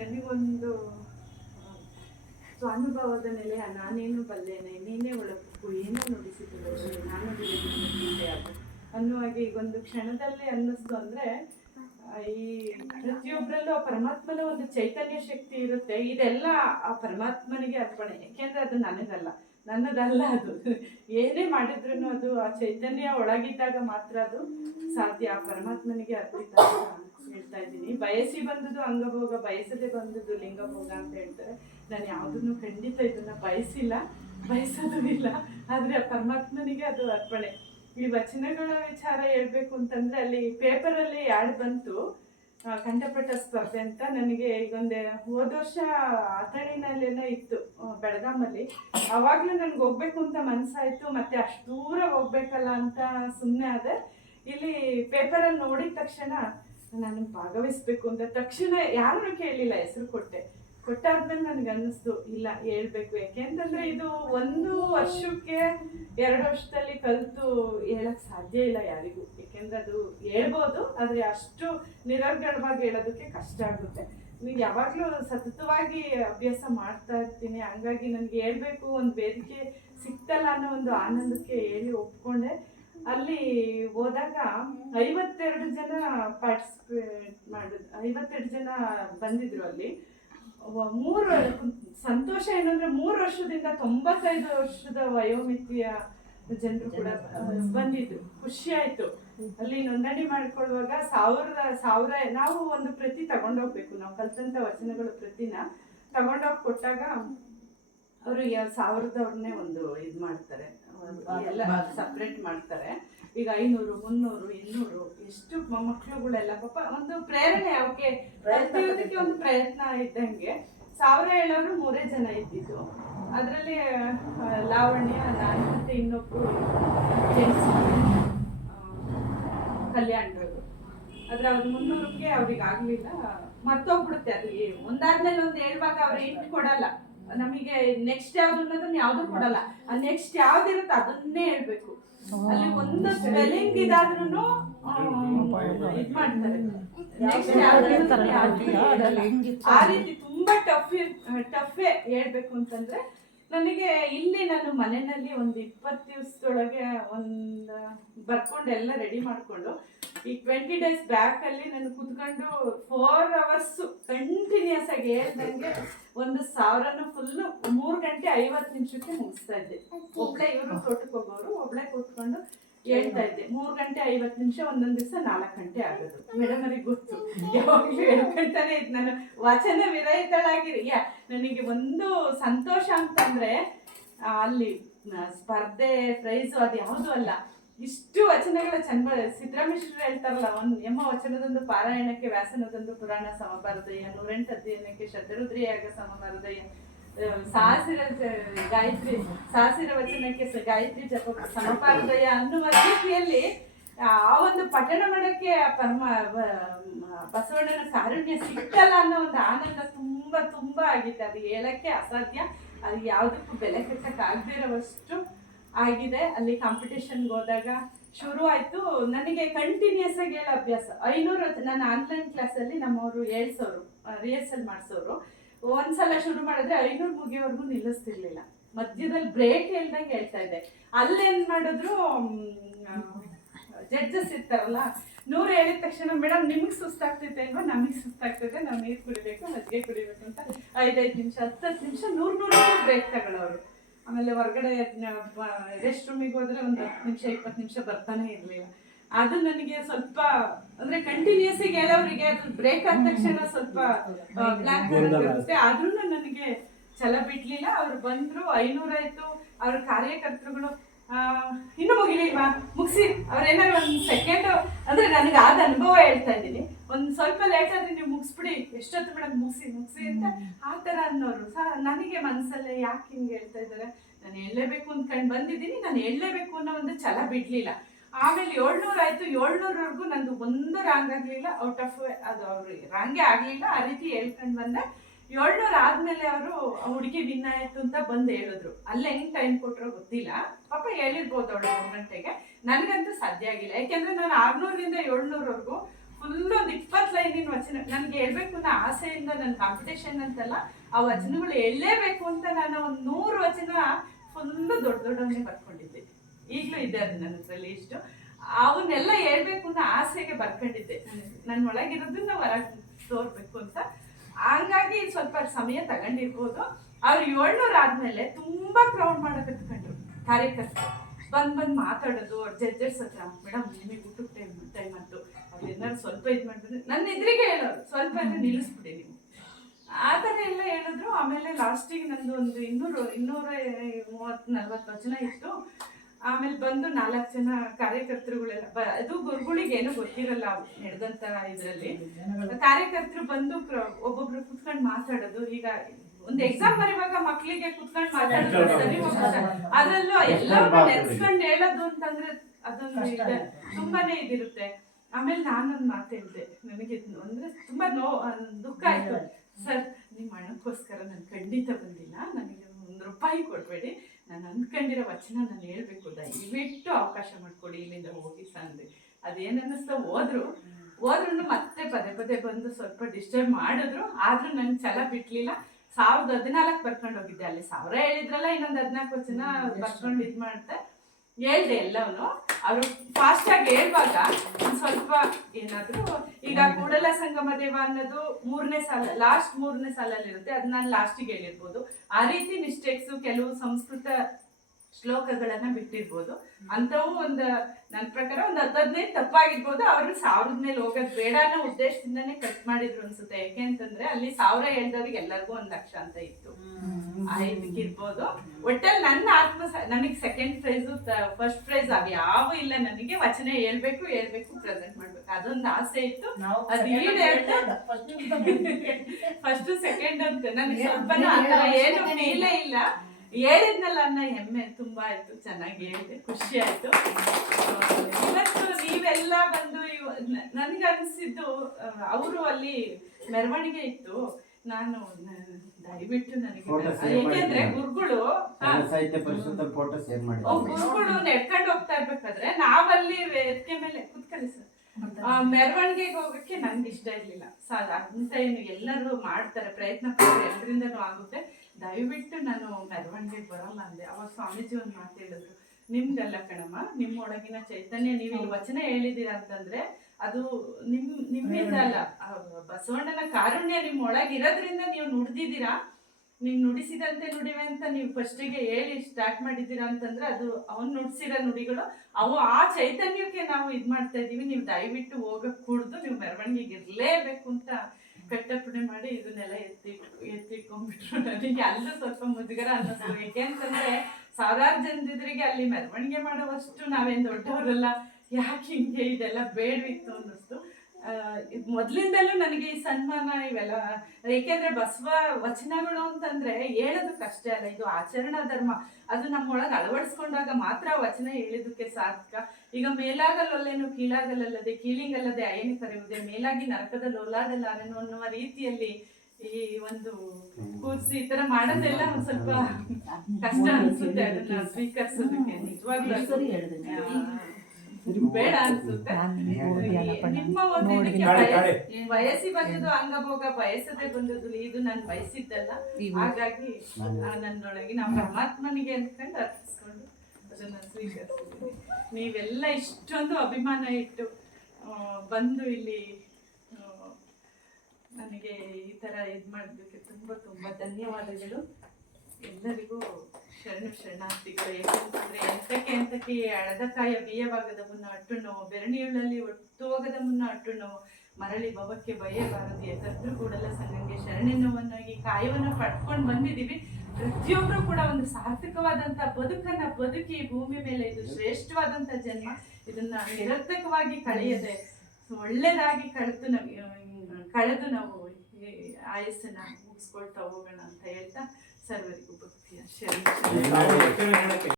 ನನಗೊಂದು ಸ್ವಾನುಭವದ ನೆಲೆ ನಾನೇನು ಬಲ್ಲೇನೆ, ನೀನೇ ಒಳಪು, ಏನೋ ನುಡಿಸಿದ್ರು, ನಾನು ನುಡಿಸಿದ್ದೆ ಹಾಗೆ ಈಗ ಒಂದು ಕ್ಷಣದಲ್ಲಿ ಅನ್ನಿಸ್ತು ಅಂದ್ರೆ ಈ ಪ್ರತಿಯೊಬ್ಬರಲ್ಲೂ ಆ ಪರಮಾತ್ಮನ ಒಂದು ಚೈತನ್ಯ ಶಕ್ತಿ ಇರುತ್ತೆ. ಇದೆಲ್ಲ ಆ ಪರಮಾತ್ಮನಿಗೆ ಅರ್ಪಣೆ. ಯಾಕೆಂದ್ರೆ ಅದು ನನಗಲ್ಲ ನನ್ನದಲ್ಲ ಅದು. ಏನೇ ಮಾಡಿದ್ರು ಅದು ಆ ಚೈತನ್ಯ ಒಳಗಿದ್ದಾಗ ಮಾತ್ರ ಅದು ಸಾಧ್ಯ. ಆ ಪರಮಾತ್ಮನಿಗೆ ಅರ್ಪಿತ ಹೇಳ್ತಾ ಇದ್ದೀನಿ. ಬಯಸಿ ಬಂದದ್ದು ಅಂಗಭೋಗ, ಬಯಸದೆ ಬಂದದ್ದು ಲಿಂಗಭೋಗ ಅಂತ ಹೇಳ್ತಾರೆ. ನಾನು ಯಾವುದನ್ನು ಖಂಡಿತ ಇದನ್ನ ಬಯಸಿಲ್ಲ. ಬಯಸೋದು ಇಲ್ಲ. ಆದರೆ ಪರಮಾತ್ಮನಿಗೆ ಅದು ಅರ್ಪಣೆ. ಈ ವಚನಗಳ ವಿಚಾರ ಹೇಳ್ಬೇಕು ಅಂತಂದ್ರೆ ಅಲ್ಲಿ ಪೇಪರಲ್ಲಿ ಯಾಡ್ ಬಂತು ಕಂಠಪಟ್ಟ ಕಂಠಪಟ ಸ್ಪರ್ಧೆ ಅಂತ. ನನಗೆ ಈಗೊಂದು ಹೋದ ವರ್ಷ ಅಥಣಿನಲ್ಲೇನೋ ಇತ್ತು ಬೆಳಗಾಮಲ್ಲಿ. ಅವಾಗಲೂ ನನ್ಗೆ ಹೋಗ್ಬೇಕು ಅಂತ ಮನಸ್ಸಾಯಿತು ಮತ್ತೆ ಅಷ್ಟು ದೂರ ಹೋಗ್ಬೇಕಲ್ಲ ಅಂತ ಸುಮ್ಮನೆ ಆದೆ. ಇಲ್ಲಿ ಪೇಪರಲ್ಲಿ ನೋಡಿದ ತಕ್ಷಣ ನಾನು ಭಾಗವಹಿಸ್ಬೇಕು ಅಂತ ತಕ್ಷಣ ಯಾರನ್ನು ಕೇಳಲಿಲ್ಲ, ಹೆಸರು ಕೊಟ್ಟೆ. ಕೊಟ್ಟಾದ್ಮೇಲೆ ನನಗೆ ಅನ್ನಿಸ್ತು ಇಲ್ಲ, ಹೇಳ್ಬೇಕು. ಯಾಕೆಂತಂದ್ರೆ ಇದು ಒಂದು ವರ್ಷಕ್ಕೆ ಎರಡು ವರ್ಷದಲ್ಲಿ ಕಲಿತು ಹೇಳಕ್ ಸಾಧ್ಯ ಇಲ್ಲ ಯಾರಿಗೂ. ಯಾಕೆಂದ್ರೆ ಅದು ಹೇಳ್ಬೋದು, ಆದ್ರೆ ಅಷ್ಟು ನಿರರ್ಗಣವಾಗಿ ಹೇಳೋದಕ್ಕೆ ಕಷ್ಟ ಆಗುತ್ತೆ. ನೀವು ಯಾವಾಗಲೂ ಸತತವಾಗಿ ಅಭ್ಯಾಸ ಮಾಡ್ತಾ ಇರ್ತೀನಿ, ಹಂಗಾಗಿ ನನಗೆ ಹೇಳ್ಬೇಕು ಒಂದು ವೇದಿಕೆ ಸಿಕ್ತಲ್ಲ ಅನ್ನೋ ಒಂದು ಆನಂದಕ್ಕೆ ಹೇಳಿ ಒಪ್ಕೊಂಡೆ. ಅಲ್ಲಿ ಹೋದಾಗ ಐವತ್ತೆರಡು ಜನ ಪಾರ್ಟಿಸಿಪೇಟ್ ಮಾಡಿದ್, ಐವತ್ತೆರಡು ಜನ ಬಂದಿದ್ರು ಅಲ್ಲಿ. ಮೂರು, ಸಂತೋಷ ಏನಂದ್ರೆ ಮೂರು ವರ್ಷದಿಂದ ತೊಂಬತ್ತೈದು ವರ್ಷದ ವಯೋಮಿತಿಯ ಜನರು ಕೂಡ ಬಂದಿದ್ರು. ಖುಷಿ ಆಯ್ತು. ಅಲ್ಲಿ ನೋಂದಣಿ ಮಾಡ್ಕೊಳ್ಳುವಾಗ ಸಾವಿರದ, ಸಾವಿರ, ನಾವು ಒಂದು ಪ್ರತಿ ತಗೊಂಡೋಗ್ಬೇಕು. ನಾವು ಕಲ್ತಂತ ವಚನಗಳ ಪ್ರತಿನ ತಗೊಂಡೋಗಿ ಕೊಟ್ಟಾಗ ಅವರು ಸಾವಿರದವ್ರನ್ನೇ ಒಂದು ಇದು ಮಾಡ್ತಾರೆ. ಎಲ್ಲ ಸಪ್ರೇಟ್ ಮಾಡ್ತಾರೆ. ಈಗ ಐನೂರು ಮುನ್ನೂರು ಇನ್ನೂರು ಎಷ್ಟು ಮಕ್ಕಳುಗಳೆಲ್ಲ ಪಾಪ ಒಂದು ಪ್ರೇರಣೆ ಅವಕ್ಕೆ ಪ್ರತಿಯೊಂದಕ್ಕೆ ಒಂದು ಪ್ರಯತ್ನ ಇದ್ದಂಗೆ. ಸಾವಿರ ಹೇಳೋರು ಮೂರೇ ಜನ ಇದ್ದಿದ್ದು. ಅದರಲ್ಲಿ ಲಾವಣ್ಯ ನಾನು ಮತ್ತೆ ಇನ್ನೊಬ್ರು ಜೆಂಟ್ಸ್ ಕಲ್ಯಾಣ್ರವರು ಆದ್ರೆ ಅವ್ರ ಮುನ್ನೂರಕ್ಕೆ ಅವ್ರಿಗೆ ಆಗ್ಲಿಲ್ಲ ಮರ್ತೋಗ್ಬಿಡುತ್ತೆ ಅದು ಒಂದಾದ್ಮೇಲೆ ಒಂದು ಹೇಳುವಾಗ ಅವ್ರು ಇಟ್ಟು ಕೊಡಲ್ಲ. ನಮಗೆ ನೆಕ್ಸ್ಟ್ ಯಾವ್ದು ಅನ್ನೋದನ್ನ ಯಾವ್ದು ಕೊಡಲ್ಲ. ಆ ನೆಕ್ಸ್ಟ್ ಯಾವ್ದಿರುತ್ತೆ ಅದನ್ನೇ ಹೇಳ್ಬೇಕು. ಅಲ್ಲಿ ಒಂದು ಸ್ಪೆಲ್ಲಿಂಗ್ ಇದಾದ್ರೂ ಇದ್ ಮಾಡ್ತಾರೆ. ನೆಕ್ಸ್ಟ್ ಆ ರೀತಿ ತುಂಬಾ ಟಫ್ ಟಫೇ ಹೇಳ್ಬೇಕು ಅಂತಂದ್ರೆ ನನಗೆ ಇಲ್ಲಿ ನಾನು ಮನೆಯಲ್ಲಿ ಒಂದು ಇಪ್ಪತ್ತು ದಿವಸದೊಳಗೆ ಒಂದು ಬರ್ಕೊಂಡು ಎಲ್ಲ ರೆಡಿ ಮಾಡಿಕೊಂಡು ಈ ಟ್ವೆಂಟಿ ಡೇಸ್ ಬ್ಯಾಕಲ್ಲಿ ನಾನು ಕುತ್ಕೊಂಡು ಫೋರ್ ಅವರ್ಸು ಕಂಟಿನ್ಯೂಸ್ ಆಗಿ ಹೇಳ್ದಂಗೆ ಒಂದು ಸಾವಿರನು ಫುಲ್ಲು ಮೂರು ಗಂಟೆ ಐವತ್ತು ನಿಮಿಷಕ್ಕೆ ಮುಗಿಸ್ತಾ ಇದ್ದೆ. ಒಬ್ಳೆ ಇವರು ತೋಟಕ್ಕೆ ಹೋಗೋರು ಒಬ್ಳೆ ಕೂತ್ಕೊಂಡು ಹೇಳ್ತಾ ಇದ್ದೆ. ಮೂರು ಗಂಟೆ ಐವತ್ತು ನಿಮಿಷ, ಒಂದೊಂದು ದಿವಸ ನಾಲ್ಕು ಗಂಟೆ ಆಗೋದು. ಮೇಡಮ್ ಅವ್ರಿಗೆ ಗೊತ್ತು. ಯಾವಾಗಲೂ ಹೇಳ್ಕೊಳ್ತಾನೆ ಇದ್ ನಾನು. ವಚನ ವಿರಹಿತಳಾಗಿರಿ. ಯಾ, ನನಗೆ ಒಂದು ಸಂತೋಷ ಅಂತಂದ್ರೆ ಅಲ್ಲಿ ಸ್ಪರ್ಧೆ, ಪ್ರೈಸು ಅದು ಯಾವುದೂ ಅಲ್ಲ. ಇಷ್ಟು ವಚನಗಳ ಚಂದ ಸಿದ್ದರಾಮೇಶ್ವರ ಹೇಳ್ತಾರಲ್ಲ, ಒಂದು ಎಮ್ಮ ವಚನದೊಂದು ಪಾರಾಯಣಕ್ಕೆ ವ್ಯಾಸನದೊಂದು ಪುರಾಣ ಸಮಬಾರದಯ್ಯ, ನೂರೆಂಟು ಅಧ್ಯಯನಕ್ಕೆ ಶತರುದ್ರಿಯಾಗ ಸಮಬಾರದಯ್ಯ. ಜ- ಗಾಯತ್ರಿ ಸಾಸಿರ ವಚನಕ್ಕೆ ಗಾಯತ್ರಿ ಜಪ ಸಮಪಾದಯ ಅನ್ನುವ ರೀತಿಯಲ್ಲಿ, ಆ ಒಂದು ಪಠಣ ಮಾಡಕ್ಕೆ ಪರಮ ಬಸವಣ್ಣನ ಕಾರುಣ್ಯ ಸಿಕ್ಕಲ್ಲ ಅನ್ನೋ ಒಂದು ಆನಂದ ತುಂಬಾ ತುಂಬಾ ಆಗಿತ್ತು ಅದು ಹೇಳಕ್ಕೆ ಅಸಾಧ್ಯ. ಅದು ಯಾವುದಕ್ಕೂ ಬೆಲೆ ಕಟ್ಟಕ್ಕಾಗದೇ ಇರೋವಷ್ಟು ಆಗಿದೆ. ಅಲ್ಲಿ ಕಾಂಪಿಟೇಷನ್ಗೆ ಹೋದಾಗ ಶುರು ಆಯಿತು. ನನಗೆ ಕಂಟಿನ್ಯೂಸ್ ಆಗಿ ಹೇಳೋ ಅಭ್ಯಾಸ. ಐನೂರು ನಾನು ಆನ್ಲೈನ್ ಕ್ಲಾಸಲ್ಲಿ ನಮ್ಮವರು ಹೇಳ್ಸೋರು ರಿಹರ್ಸಲ್ ಮಾಡಿಸೋರು. ಒಂದ್ಸಲ ಶುರು ಮಾಡಿದ್ರೆ ಐನೂರು ಮುಗಿಯೋವರೆಗೂ ನಿಲ್ಲಿಸ್ತಿರ್ಲಿಲ್ಲ. ಮಧ್ಯದಲ್ಲಿ ಬ್ರೇಕ್ ಹೇಳ್ದಂಗೆ ಹೇಳ್ತಾ ಇದ್ದೆ. ಅಲ್ಲೇನ್ ಮಾಡಿದ್ರು ಜಡ್ಜಸ್ ಇರ್ತಾರಲ್ಲ, ನೂರು ಹೇಳಿದ ತಕ್ಷಣ, ಮೇಡಮ್, ನಿಮ್ಗೆ ಸುಸ್ತಾಗ್ತೈತೆ ಅಲ್ವಾ ನಮಗೆ ಸುಸ್ತಾಗ್ತೈತೆ ನಾವು ನೀರು ಕುಡಿಬೇಕು, ಮಜ್ಜಿಗೆ ಕುಡಿಬೇಕು ಅಂತ ಐದೈದು ನಿಮಿಷ ಹತ್ತು ಹತ್ತು ನಿಮಿಷ ನೂರು ನೂರು ಬ್ರೇಕ್ ತಗೊಳ್ಳೋರು ಆಮೇಲೆ ಹೊರಗಡೆ ರೆಸ್ಟ್ ರೂಮಿಗೆ ಹೋದ್ರೆ ಒಂದು ಹತ್ತು ನಿಮಿಷ, ಇಪ್ಪತ್ತು ನಿಮಿಷ ಬರ್ತಾನೆ ಇರಲಿಲ್ಲ. ಅದು ನನಗೆ ಸ್ವಲ್ಪ ಕಂಟಿನ್ಯೂಸ್ ಕೆಲವರಿಗೆ ಹೇಳೋರಿಗೆ ಅದು ಬ್ರೇಕ್ ಆದ ತಕ್ಷಣ ಸ್ವಲ್ಪ ಬ್ಲಾಕ್ ಬರುತ್ತೆ. ಆದ್ರೂ ನನಗೆ ಛಲ ಬಿಡ್ಲಿಲ್ಲ. ಅವ್ರು ಬಂದ್ರು ಐನೂರಾಯ್ತು ಅವ್ರ ಕಾರ್ಯಕರ್ತರುಗಳು ಇನ್ನು ಮುಗಿಲಿಲ್ವಾ? ಮುಗಿಸಿ. ಅವ್ರೇನಾದ್ರು ಒಂದು ಸೆಕೆಂಡ್ ಅಂದ್ರೆ ನನಗೆ ಆದ ಅನುಭವ ಹೇಳ್ತಾ ಇದ್ದೀನಿ. ಒಂದು ಸ್ವಲ್ಪ ಲೇಟ್ ಆದ್ರೆ ನೀವು ಮುಗಿಸ್ಬಿಡಿ. ಎಷ್ಟೊತ್ತು ಮೇಡಮ್ ಮುಗಿಸಿ ಮುಗಿಸಿ ಅಂತ ಆ ಥರ ಅನ್ನೋರು. ಸಹ ನನಗೆ ಮನಸ್ಸಲ್ಲೇ ಯಾಕೆ ಹಿಂಗೆ ಹೇಳ್ತಾ ಇದ್ದಾರೆ? ನಾನು ಹೇಳಲೇಬೇಕು ಅಂದ್ಕೊಂಡು ಬಂದಿದ್ದೀನಿ. ನಾನು ಹೇಳಲೇಬೇಕು ಅನ್ನೋ ಒಂದು ಛಲ ಬಿಡ್ಲಿಲ್ಲ. ಆಮೇಲೆ ಏಳ್ನೂರು ಆಯ್ತು, ಏಳ್ನೂರವರೆಗೂ ನಂದು ಒಂದು ರಾಂಗ್ ಆಗಲಿಲ್ಲ ಔಟ್ ಆಫ್ ಅದು ಅವ್ರು ರಾಂಗೇ ಆಗಲಿಲ್ಲ, ಆ ರೀತಿ ಹೇಳ್ಕೊಂಡು ಬಂದೆ. ಏಳ್ನೂರು ಆದ್ಮೇಲೆ ಅವರು ಹುಡುಗಿ ವಿನ್ ಆಯಿತು ಅಂತ ಬಂದು ಹೇಳಿದ್ರು. ಅಲ್ಲೇ ಹೆಂಗೆ ಟೈಮ್ ಕೊಟ್ಟರೋ ಗೊತ್ತಿಲ್ಲ. ಪಾಪ ಹೇಳಿರ್ಬೋದು ಅವಳು ಒಂದು ಗಂಟೆಗೆ ನನಗಂತೂ ಸಾಧ್ಯ ಆಗಿಲ್ಲ. ಯಾಕೆಂದರೆ ನಾನು ಆರ್ನೂರಿಂದ ಏಳ್ನೂರವರೆಗೂ ಫುಲ್ ಒಂದು ಇಪ್ಪತ್ತು ಲೈನಿನ ವಚನ, ನನಗೆ ಹೇಳ್ಬೇಕು ಅನ್ನೋ ಆಸೆಯಿಂದ ನನ್ನ ಕಾಂಪಿಟೇಷನ್ ಅಂತಲ್ಲ, ಆ ವಚನಗಳು ಹೇಳಲೇಬೇಕು ಅಂತ ನಾನು ಒಂದು ನೂರು ವಚನ ಫುಲ್ಲು ದೊಡ್ಡ ದೊಡ್ಡವನ್ನೇ ಬರ್ಕೊಂಡಿದ್ದೆ. ಈಗಲೂ ಇದೆ ಅದು ನನ್ನ ಹತ್ರಲ್ಲಿ ಇಷ್ಟು. ಅವನ್ನೆಲ್ಲ ಹೇಳ್ಬೇಕು ಅನ್ನೋ ಆಸೆಗೆ ಬರ್ಕೊಂಡಿದ್ದೆ. ನನ್ನ ಒಳಗಿರೋದನ್ನ ಹೊರಗೆ ತೋರ್ಬೇಕು ಅಂತ. ಹಂಗಾಗಿ ಸ್ವಲ್ಪ ಸಮಯ ತಗೊಂಡಿರ್ಬೋದು. ಅವ್ರು ಏಳ್ನೂರು ಆದ್ಮೇಲೆ ತುಂಬಾ ಕ್ರೌಡ್ ಮಾಡೋಕೆ ಕತ್ಕೊಂಡ್ರು ಕಾರ್ಯಕರ್ತರು. ಬಂದು ಬಂದು ಮಾತಾಡೋದು ಜಡ್ಜಸ್ ಹತ್ರ ಮೇಡಮ್ ನಿಮಗೆ ಊಟಕ್ಕೆ ಟೈಮ್ ಟೈಮ್ ಅಂತು ಅವ್ರು ಸ್ವಲ್ಪ ಇದು ಮಾಡಿದ್ರೆ ನನ್ನ ಎದುರಿಗೆ ಹೇಳೋರು, ಸ್ವಲ್ಪ ನಿಲ್ಲಿಸ್ಬಿಡಿ ನೀವು. ಆ ಥರ ಎಲ್ಲ ಹೇಳಿದ್ರು. ಆಮೇಲೆ ಲಾಸ್ಟಿಗೆ ನಂದು ಒಂದು ಇನ್ನೂರು, ಇನ್ನೂರ ಮೂವತ್ತು ನಲ್ವತ್ತು ವಚನ ಇತ್ತು. ಆಮೇಲೆ ಬಂದು ನಾಲ್ಕು ಜನ ಕಾರ್ಯಕರ್ತರುಗಳೆಲ್ಲ ಬ ಅದು ಗುರುಗಳಿಗೆ ಏನು ಗೊತ್ತಿರಲ್ಲ ನಡೆದಂತ ಇದರಲ್ಲಿ. ಕಾರ್ಯಕರ್ತರು ಬಂದು ಒಬ್ಬೊಬ್ರು ಕುತ್ಕೊಂಡು ಮಾತಾಡೋದು ಈಗ ಒಂದು ಎಕ್ಸಾಮ್ ಬರೆಯುವಾಗ ಮಕ್ಕಳಿಗೆ ಕುತ್ಕೊಂಡು ಮಾತಾಡೋದು ಸರಿ ಅದ್ರಲ್ಲೂ ಎಲ್ಲರೂ ನೆನ್ಸ್ಕೊಂಡು ಹೇಳೋದು ಅಂತಂದ್ರೆ ಅದೊಂದು ಇದೆ. ತುಂಬಾನೇ ಇದಿರುತ್ತೆ. ಆಮೇಲೆ ನಾನೊಂದು ಮಾತು ಹೇಳಿದೆ. ನನಗೆ ಅಂದ್ರೆ ತುಂಬಾ ನೋ ದುಃಖ ಆಯ್ತು. ಸರ್ ನಿಮ್ಮ ಹಣಕ್ಕೋಸ್ಕರ ನಾನು ಖಂಡಿತ ಬಂದಿಲ್ಲ. ನನಗೆ ಒಂದು ರೂಪಾಯಿ ಕೊಡಬೇಡಿ. ನಾನು ಅಂದ್ಕೊಂಡಿರೋ ವಚನ ನಾನು ಹೇಳಬೇಕು ದಯವಿಟ್ಟು ಅವಕಾಶ ಮಾಡಿಕೊಡಿ ಇಲ್ಲಿಂದ ಹೋಗಿ ಸಂದೆ. ಅದೇನಿಸ್ತಾ ಹೋದ್ರು ಹೋದ್ರು ಮತ್ತೆ ಪದೇ ಪದೇ ಬಂದು ಸ್ವಲ್ಪ ಡಿಸ್ಟರ್ಬ್ ಮಾಡಿದ್ರು. ಆದ್ರೂ ನನ್ ಛಲ ಬಿಟ್ಲಿಲ್ಲ. ಸಾವಿರದ ಹದಿನಾಲ್ಕು ಬರ್ಕೊಂಡು ಹೋಗಿದ್ದೆ. ಅಲ್ಲಿ ಸಾವಿರ ಹೇಳಿದ್ರಲ್ಲ ಇನ್ನೊಂದು ಹದಿನಾಲ್ಕು ವಚನ ಬರ್ಕೊಂಡು ಇದು ಮಾಡ್ತಾ. ಹೇಳ್ದೆ ಎಲ್ಲವನು ಅವರು ಫಾಸ್ಟ್ ಆಗಿ ಹೇಳುವಾಗ ಸ್ವಲ್ಪ ಏನಾದ್ರು ಈಗ ಕೂಡಲ ಸಂಗಮ ದೇವ ಅನ್ನೋದು ಮೂರನೇ ಸಾಲ ಲಾಸ್ಟ್ ಮೂರನೇ ಸಾಲಲ್ಲಿ ಇರುತ್ತೆ ಅದ್ ನಾನು ಲಾಸ್ಟಿಗೆ ಹೇಳಿರ್ಬೋದು. ಆ ರೀತಿ ಮಿಸ್ಟೇಕ್ಸ್ ಕೆಲವು ಸಂಸ್ಕೃತ ಶ್ಲೋಕಗಳನ್ನ ಬಿಟ್ಟಿರ್ಬೋದು. ಅಂಥವು ಒಂದು ನನ್ನ ಪ್ರಕಾರ ಒಂದು ಹತ್ತದ್ನೇ ತಪ್ಪಾಗಿರ್ಬೋದು. ಅವ್ರನ್ನ ಸಾವಿರದ ಮೇಲೆ ಹೋಗೋದು ಬೇಡ ಅನ್ನೋ ಉದ್ದೇಶದಿಂದನೇ ಕಟ್ ಮಾಡಿದ್ರು ಅನ್ಸುತ್ತೆ. ಯಾಕೆ ಅಂತಂದ್ರೆ ಅಲ್ಲಿ ಸಾವಿರ ಹೇಳ್ದವ್ರಿಗೆ ಎಲ್ಲರಿಗೂ ಒಂದು ಲಕ್ಷ ಅಂತ ಇತ್ತು. ಇರ್ಬೋದು ಒಟ್ಟಲ್ಲಿ ನನ್ನ ಆತ್ಮ ನನಗೆ ಸೆಕೆಂಡ್ ಪ್ರೈಸು ಫಸ್ಟ್ ಪ್ರೈಸ್ ಅವ್ ಯಾವ ಇಲ್ಲ ನನಗೆ ವಚನ ಹೇಳ್ಬೇಕು ಹೇಳ್ಬೇಕು ಪ್ರೆಸೆಂಟ್ ಮಾಡ್ಬೇಕು. ಅದೊಂದು ಆಸೆ ಇತ್ತು. ಫಸ್ಟ್ ಸೆಕೆಂಡ್ ಅಂತ ನನಗೆ ಸ್ವಲ್ಪ ಏನು ಇಲ್ಲೇ ಇಲ್ಲ. ಹೇಳಿದ್ನಲ್ಲ ಅನ್ನ ಹೆಮ್ಮೆ ತುಂಬಾ ಆಯ್ತು ಚೆನ್ನಾಗಿ ಹೇಳಿದೆ ಖುಷಿ ಆಯ್ತು. ಇವತ್ತು ನೀವೆಲ್ಲ ಬಂದು ಇವ- ನ- ನನ್ಗೆ ಅನ್ಸಿದ್ದು ಅವರು ಅಲ್ಲಿ ಮೆರವಣಿಗೆ ಇತ್ತು. ನಾನು ದಯವಿಟ್ಟು ನನಗೆ ಯಾಕೆಂದ್ರೆ? ಗುರುಗಳು ಸಾಹಿತ್ಯ ಪರಿಷತ್ ಫೋಟೋ ಸೇವ್ ಮಾಡಿ. ಗುರುಗಳು ನಡ್ಕೊಂಡು ಹೋಗ್ತಾ ಇರ್ಬೇಕಾದ್ರೆ ನಾವಲ್ಲಿ ವೇದಿಕೆ ಮೇಲೆ ಕುತ್ಕೊಳ್ಳಿ ಸರ್. ಆ, ಮೆರವಣಿಗೆಗೆ ಹೋಗಕ್ಕೆ ನನ್ಗೆ ಇಷ್ಟ ಇರ್ಲಿಲ್ಲ. ಸರ್ ಅಂತ ಏನು ಎಲ್ಲರೂ ಮಾಡ್ತಾರೆ ಪ್ರಯತ್ನ ಪಟ್ಟರೆ ಎಲ್ಲರಿಂದನೂ ಆಗುತ್ತೆ. ದಯವಿಟ್ಟು ನಾನು ಮೆರವಣಿಗೆಗೆ ಬರಲ್ಲ ಅಂದೆ. ಅವಾಗ ಸ್ವಾಮೀಜಿ ಒಂದು ಮಾತು ಹೇಳಿದ್ರು. ನಿಮ್ಗಲ್ಲ ಕಣಮ್ಮ ನಿಮ್ಮೊಳಗಿನ ಚೈತನ್ಯ ನೀವು ಇಲ್ಲಿ ವಚನ ಹೇಳಿದೀರ ಅಂತಂದ್ರೆ ಅದು ನಿಮ್, ನಿಮ್ಮಿಂದ ಅಲ್ಲ. ಬಸವಣ್ಣನ ಕಾರುಣ್ಯ ನಿಮ್ಮ ಒಳಗಿರೋದ್ರಿಂದ ನೀವು ನುಡಿದಿದ್ದೀರಾ? ನೀವು ನುಡಿಸಿದಂತೆ ನುಡಿವೆ ಅಂತ ನೀವು ಫಸ್ಟಿಗೆ ಹೇಳಿ ಸ್ಟಾರ್ಟ್ ಮಾಡಿದ್ದೀರಾ ಅಂತಂದ್ರೆ ಅದು ಅವನ್ ನುಡ್ಸಿರೋ ನುಡಿಗಳು. ಅವು ಆ ಚೈತನ್ಯಕ್ಕೆ ನಾವು ಇದ್ ಮಾಡ್ತಾ ಇದೀವಿ ನೀವು ದಯವಿಟ್ಟು ಹೋಗಕ್ ಕುಡ್ದು ನೀವು ಮೆರವಣಿಗೆಗೆ ಇರ್ಲೇಬೇಕು ಅಂತ ಕಟ್ಟಪ್ಪಣೆ ಮಾಡಿ ಇದನ್ನೆಲ್ಲ ಎತ್ತಿ, ಎತ್ತಿಟ್ಕೊಂಡ್ಬಿಟ್ರು. ನನಗೆ ಅಲ್ಲೂ ಸ್ವಲ್ಪ ಮುಜುಗರ ಅನ್ನಿಸ್ತು. ಯಾಕೆ ಅಂತಂದ್ರೆ ಸಾವಿರಾರು ಜನದಿದ್ರಿಗೆ ಅಲ್ಲಿ ಮೆರವಣಿಗೆ ಮಾಡುವಷ್ಟು ನಾವೇನ್ ದೊಡ್ಡವರಲ್ಲ. ಯಾಕೆ ಹಿಂಗೆ ಇದೆಲ್ಲ ಬೇಡವಿತ್ತು ಅನ್ನಿಸ್ತು ಮೊದಲಿಂದಲೂ ನನಗೆ ಈ ಸನ್ಮಾನ ಇವೆಲ್ಲ ಏಕೆಂದ್ರೆ ಬಸವ ವಚನಗಳು ಅಂತಂದ್ರೆ ಹೇಳೋದು ಕಷ್ಟ ಅಲ್ಲ ಇದು ಆಚರಣಾ ಧರ್ಮ. ಅದು ನಮ್ಮೊಳಗೆ ಅಳವಡಿಸ್ಕೊಂಡಾಗ ಮಾತ್ರ ವಚನ ಹೇಳಿದಕ್ಕೆ ಸಾರ್ಥಕ. ಈಗ ಮೇಲಾಗಲೊಲ್ಲೇನು ಕೀಳಾಗಲಲ್ಲದೆ ಕೀಳಿಂಗಲ್ಲದೆ ಅಯನಿ ಕರೆಯುವುದೇ ಮೇಲಾಗಿ ನರಕದಲ್ಲಿ ಅನ್ನೋ ಅನ್ನುವ ರೀತಿಯಲ್ಲಿ ಈ ಒಂದು ಕೂರ್ಸಿ ಈ ತರ ಮಾಡೋದೆಲ್ಲ ಒಂದ್ ಸ್ವಲ್ಪ ಕಷ್ಟ ಅನ್ಸುತ್ತೆ ಅದನ್ನ ಸ್ವೀಕರಿಸೋದಕ್ಕೆ ನಿಜವಾಗ್ಲೂ. ಬೇಡ ಅನ್ಸುತ್ತೆ. ನಿಮ್ಮ ಒಂದು ಇದಕ್ಕೆ ಬಯಸ್- ಬಯಸಿ ಬಂದದ್ದು ಅಂಗಭೋಗ ಬಯಸದೆ ಬಂದದ್ದು ಇದು ನಾನು ಬಯಸಿದ್ದಲ್ಲ ಹಾಗಾಗಿ ಆ ನನ್ನೊಳಗೆ ನಾವು ಪರಮಾತ್ಮನಿಗೆ ಅಂದ್ಕೊಂಡು ಅರ್ಪಿಸ್ಕೊಂಡು ಅದನ್ನ ಸ್ವೀಕರಿಸಿದ್ದೀನಿ ನೀವೆಲ್ಲ ಇಷ್ಟೊಂದು ಅಭಿಮಾನ ಇಟ್ಟು ಆ, ಬಂದು ಇಲ್ಲಿ ಆ, ನನಗೆ ಈ ತರ ಇದ್ ಮಾಡೋದಕ್ಕೆ ತುಂಬಾ ತುಂಬಾ ಧನ್ಯವಾದಗಳು. ಎಲ್ಲರಿಗೂ ಶರಣ ಶರಣಾರ್ಥಿಗಳು ಯಾಕೆಂತಂದ್ರೆ ಎಂತಕ್ಕೆ ಎಂತಕ್ಕೆ ಅಳದಕಾಯ ಬೀಯವಾಗದ ಮುನ್ನ ಅಟ್ಟು ನೋವು ಬೆರಣಿಯುಳ್ಳಲ್ಲಿ ಒಟ್ಟು ಹೋಗದ ಮುನ್ನ ಅಟ್ಟು ನೋವು, ಮರಳಿ ಭವಕ್ಕೆ ಭಯಬಾರದು ಯಾಕಂದ್ರೂ ಕೂಡಲ್ಲ ಸಂಗಂಗೆ ಶರಣೆನ್ನುವನ್ನಾಗಿ ಕಾಯವನ್ನು ಪಡ್ಕೊಂಡು ಬಂದಿದ್ದೀವಿ. ಪ್ರತಿಯೊಬ್ಬರು ಕೂಡ ಒಂದು ಸಾರ್ಥಕವಾದಂತ ಬದುಕನ್ನ ಬದುಕಿ ಭೂಮಿ ಮೇಲೆ ಇದು ಶ್ರೇಷ್ಠವಾದಂತ ಜನ್ಮ. ಇದನ್ನ ನಿರರ್ಥಕವಾಗಿ ಕಳೆಯದೆ, ಒಳ್ಳೇದಾಗಿ ಕಳೆದು ನಾವು ಕಳೆದು ನಾವು ಆಯಸ್ಸನ್ನ ಮುಗಿಸ್ಕೊಳ್ತಾ ಹೋಗೋಣ ಅಂತ ಹೇಳ್ತಾ ಸರ್ವರಿಗೂ ಭಕ್ತಿಯ ಶರಣ ಶರಣ ಏನಾದ್ರು